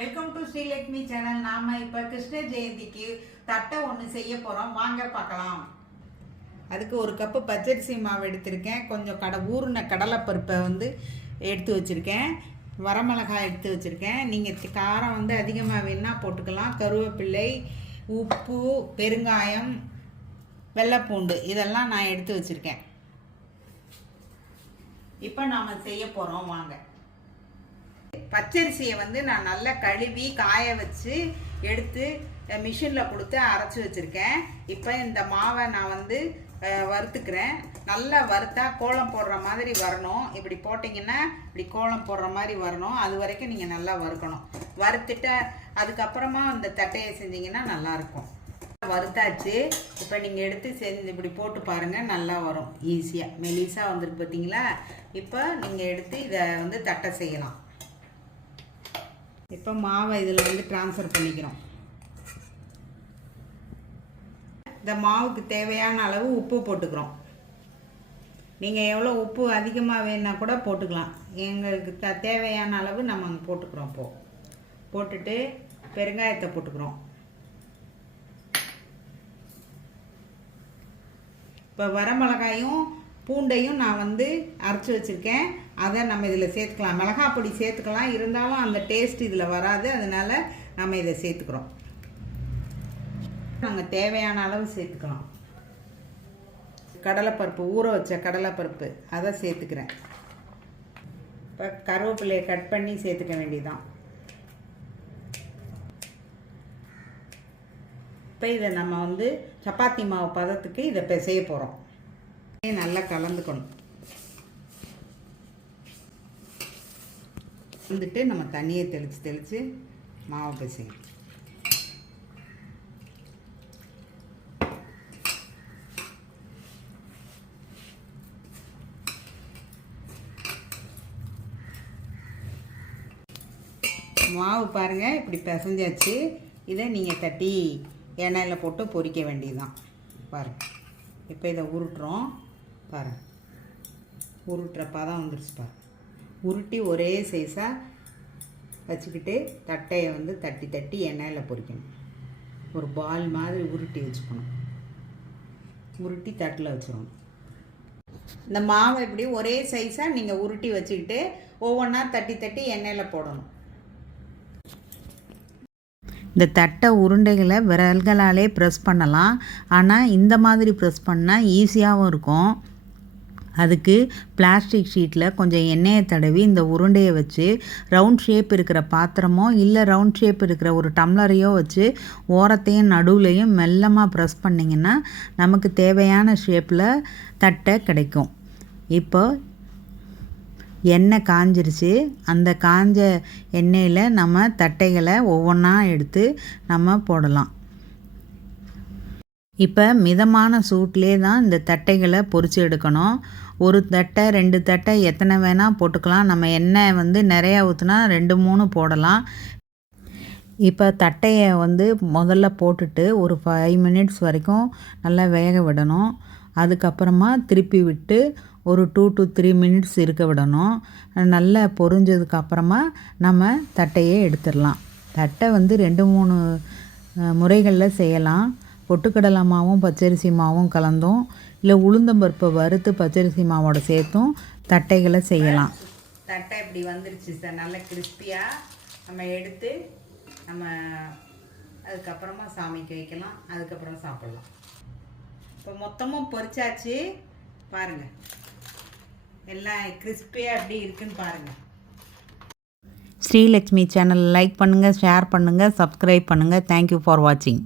Welcome to Srilakshmi channel நாம இப்ப கிருஷ்ண ஜெயந்திக்கு தட்டை ஒன்று செய்ய போறோம். வாங்க பார்க்கலாம். அதுக்கு ஒரு கப்பு பச்சரிசி மாவு எடுத்திருக்கேன். கொஞ்சம் கடை ஊறின கடலைப்பருப்பை வந்து எடுத்து வச்சுருக்கேன். வரமிளகாய் எடுத்து வச்சுருக்கேன். நீங்கள் காரம் வந்து அதிகமாக வேணால் போட்டுக்கலாம். கருவேப்பிள்ளை உப்பு பெருங்காயம் வெள்ளைப்பூண்டு இதெல்லாம் நான் எடுத்து வச்சுருக்கேன். இப்போ நாம் செய்ய போகிறோம் வாங்க. பச்சரிசியை வந்து நான் நல்லா கழுவி காய வச்சு எடுத்து மிஷினில் கொடுத்து அரைச்சி வச்சுருக்கேன். இப்போ இந்த மாவை நான் வந்து வறுத்துக்கிறேன். நல்லா வறுத்தா கோலம் போடுற மாதிரி வரணும். இப்படி போட்டிங்கன்னா இப்படி கோலம் போடுற மாதிரி வரணும். அது வரைக்கும் நீங்கள் நல்லா வறுக்கணும். வறுத்துட்டு அதுக்கப்புறமா அந்த தட்டையை செஞ்சீங்கன்னா நல்லாயிருக்கும். வறுத்தாச்சு. இப்போ நீங்கள் எடுத்து செஞ்சு இப்படி போட்டு பாருங்கள் நல்லா வரும். ஈஸியாக மெலிசாக வந்துருக்கு பார்த்தீங்களா இப்போ நீங்கள் எடுத்து இதை வந்து தட்டை செய்யலாம். இப்போ மாவை இதில் வந்து ட்ரான்ஸ்ஃபர் பண்ணிக்கிறோம். இந்த மாவுக்கு தேவையான அளவு உப்பு போட்டுக்கிறோம். நீங்கள் எவ்வளோ உப்பு அதிகமாக வேணுன்னா கூட போட்டுக்கலாம். எங்களுக்கு த தேவையான அளவு நம்ம அங்கே போட்டுக்கிறோம் இப்போது போட்டுட்டு பெருங்காயத்தை போட்டுக்கிறோம். இப்போ வரமிளகாயும் பூண்டையும் நான் வந்து அரைச்சி வச்சுருக்கேன். அதை நம்ம இதில் சேர்த்துக்கலாம். மிளகாய் பொடி சேர்த்துக்கலாம். இருந்தாலும் அந்த டேஸ்ட் இதில் வராது. அதனால் நம்ம இதை சேர்த்துக்கிறோம். நாங்கள் தேவையான அளவு சேர்த்துக்கலாம். கடலைப்பருப்பு ஊற வச்ச கடலைப்பருப்பு அதை சேர்த்துக்கிறேன். இப்போ கருவேப்பிலையை கட் பண்ணி சேர்த்துக்க வேண்டியதுதான். இப்போ இதை நம்ம வந்து சப்பாத்தி மாவு பதத்துக்கு இதை பிசைய போகிறோம் நல்லா கலந்துக்கணும். வந்துட்டு நம்ம தண்ணியை தெளித்து தெளித்து மாவு பிசையும் மாவு பாருங்கள் இப்படி பிசைஞ்சாச்சு. இதை நீங்கள் தட்டி எண்ணெயில் போட்டு பொரிக்க வேண்டியதுதான். பாருங்கள் இப்போ இதை உருட்டுறோம். பாருங்கள் உருட்டுற பதம் வந்துருச்சு பாரு உருட்டி ஒரே சைஸாக வச்சுக்கிட்டு தட்டையை வந்து தட்டி தட்டி எண்ணெயில் பொரிக்கணும் ஒரு பால் மாதிரி உருட்டி வச்சுக்கணும். உருட்டி தட்டில் வச்சிடணும் இந்த மாவை இப்படி ஒரே சைஸாக நீங்கள் உருட்டி வச்சுக்கிட்டு ஒவ்வொன்றா தட்டி தட்டி எண்ணெயில் போடணும். இந்த தட்டை உருண்டைகளை விரல்களாலே ப்ரெஸ் பண்ணலாம். ஆனால் இந்த மாதிரி ப்ரெஸ் பண்ணால் ஈஸியாகவும் இருக்கும். அதுக்கு பிளாஸ்டிக் ஷீட்டில் கொஞ்சம் எண்ணெயை தடவி இந்த உருண்டையை வச்சு ரவுண்ட் ஷேப் இருக்கிற பாத்திரமோ இல்லை ரவுண்ட் ஷேப் இருக்கிற ஒரு டம்ளரையோ வச்சு ஓரத்தையும் நடுவுலையும் மெல்லமாக ப்ரெஸ் பண்ணிங்கன்னா நமக்கு தேவையான ஷேப்பில் தட்டை கிடைக்கும். இப்போ எண்ணெய் காஞ்சிருச்சு. அந்த காஞ்ச எண்ணெயில் நம்ம தட்டைகளை ஒவ்வொன்றா எடுத்து நம்ம போடலாம். இப்போ மிதமான சூட்லேயே தான் இந்த தட்டைகளை பொறிச்சு எடுக்கணும். ஒரு தட்டை ரெண்டு தட்டை எத்தனை வேணால் போட்டுக்கலாம். நம்ம எண்ணெய் வந்து நிறையா ஊற்றுனா ரெண்டு மூணு போடலாம். இப்போ தட்டையை வந்து முதல்ல போட்டுட்டு ஒரு ஃபைவ் மினிட்ஸ் வரைக்கும் நல்லா வேக விடணும். அதுக்கப்புறமா திருப்பி விட்டு ஒரு டூ டு த்ரீ மினிட்ஸ் இருக்க விடணும். நல்லா பொறிஞ்சதுக்கப்புறமா நம்ம தட்டையை எடுத்துடலாம். தட்டை வந்து ரெண்டு மூணு முறைகளில் செய்யலாம். பொட்டுக்கடலை மாவும் பச்சரிசி மாவும் கலந்தும். இல்லை உளுந்தம்பருப்பை வறுத்து பச்சரிசி மாவோட சேர்த்தும் தட்டைகளை செய்யலாம். தட்டை இப்படி வந்துருச்சு சார் நல்ல கிறிஸ்பியாக நம்ம எடுத்து நம்ம அதுக்கப்புறமா சாமிக்கு வைக்கலாம் அதுக்கப்புறம் சாப்பிட்லாம். இப்போ மொத்தமும் பொரிச்சாச்சு பாருங்கள் எல்லாம் கிறிஸ்பியாக எப்படி இருக்குன்னு பாருங்கள் ஸ்ரீலக்ஷ்மி சேனல் லைக் பண்ணுங்கள் ஷேர் பண்ணுங்கள் சப்ஸ்கிரைப் பண்ணுங்கள் தேங்க்யூ ஃபார் வாட்சிங்